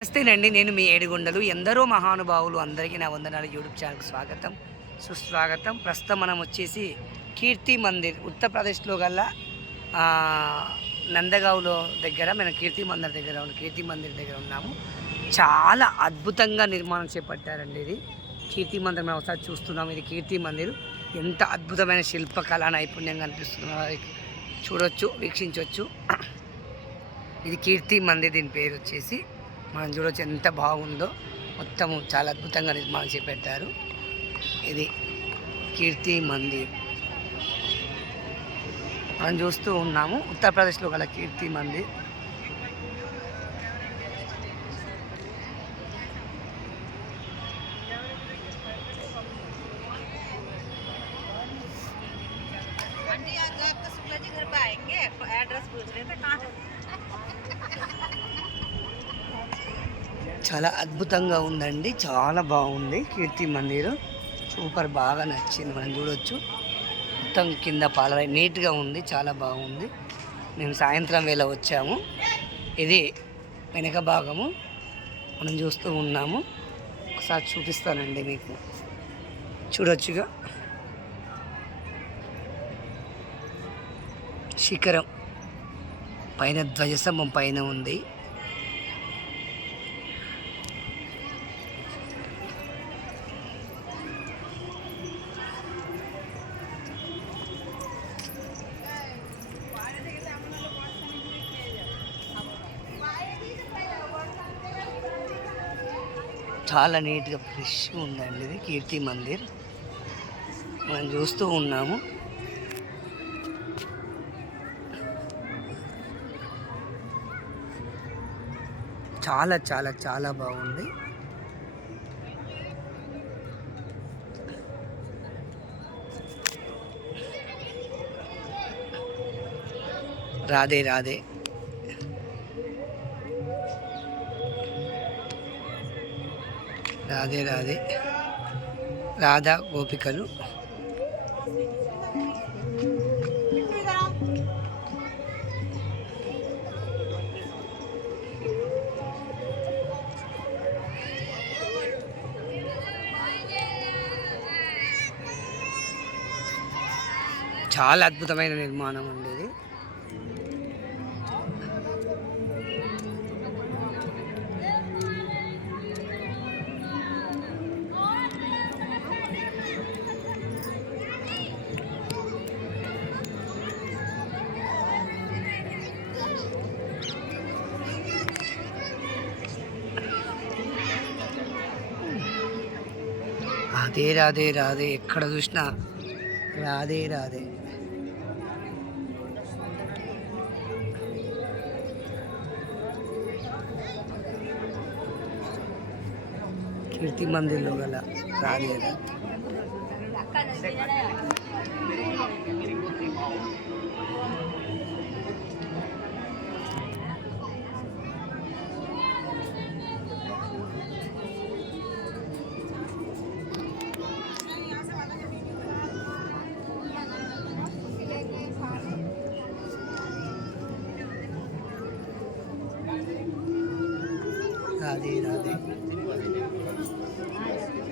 నమస్తేనండి. నేను మీ ఏడుగొండలు. ఎందరో మహానుభావులు అందరికీ నా వందనాలు. యూట్యూబ్ ఛానల్‌కి స్వాగతం, సుస్వాగతం. ప్రస్తుతం మనం వచ్చేసి కీర్తి మందిర్ ఉత్తరప్రదేశ్‌లో గల నందగావ్‌లో దగ్గర మనం కీర్తి మందిర్ దగ్గర ఉన్నాము. చాలా అద్భుతంగా నిర్మాణం చేపట్టారండి. ఇది కీర్తి మందిర్ మనం ఒకసారి చూస్తున్నాం. ఇది కీర్తి మందిర్ ఎంత అద్భుతమైన శిల్పకళా నైపుణ్యంగా అనిపిస్తుందో చూడొచ్చు, వీక్షించవచ్చు. ఇది కీర్తి మందిర్, దీని పేరు వచ్చేసి మనం చూడవచ్చు ఎంత బాగుందో. మొత్తము చాలా అద్భుతంగా నిర్మాణం చేపట్టారు. ఇది కీర్తి మందిర్ మనం చూస్తూ ఉన్నాము. ఉత్తరప్రదేశ్లో గల కీర్తి మందిర్. చాలా అద్భుతంగా ఉందండి. చాలా బాగుంది కీర్తి మందిర్. సూపర్, బాగా నచ్చింది. మనం చూడవచ్చు మొత్తం కింద పాలరాయి నీట్గా ఉంది, చాలా బాగుంది. మేము సాయంత్రం వేళ వచ్చాము. ఇది వెనక భాగము మనం చూస్తూ ఉన్నాము. ఒకసారి చూపిస్తానండి మీకు, చూడొచ్చుగా. శిఖరం పైన ధ్వజస్తంభం పైన ఉంది. చాలా నీట్గా ఫ్రెష్గా ఉందండి. ఇది కీర్తి మందిర్ మనం చూస్తూ ఉన్నాము. చాలా చాలా చాలా బాగుంది. రాధే రాధే. రాధే రాధే. రాధా గోపికలు. చాలా అద్భుతమైన నిర్మాణం ఉండేది. రాధే రాధే రాధే. ఎక్కడ చూసినా రాధే రాధే. కీర్తి మందిర్లో గల రాధే రాధే. రాధే రాధే.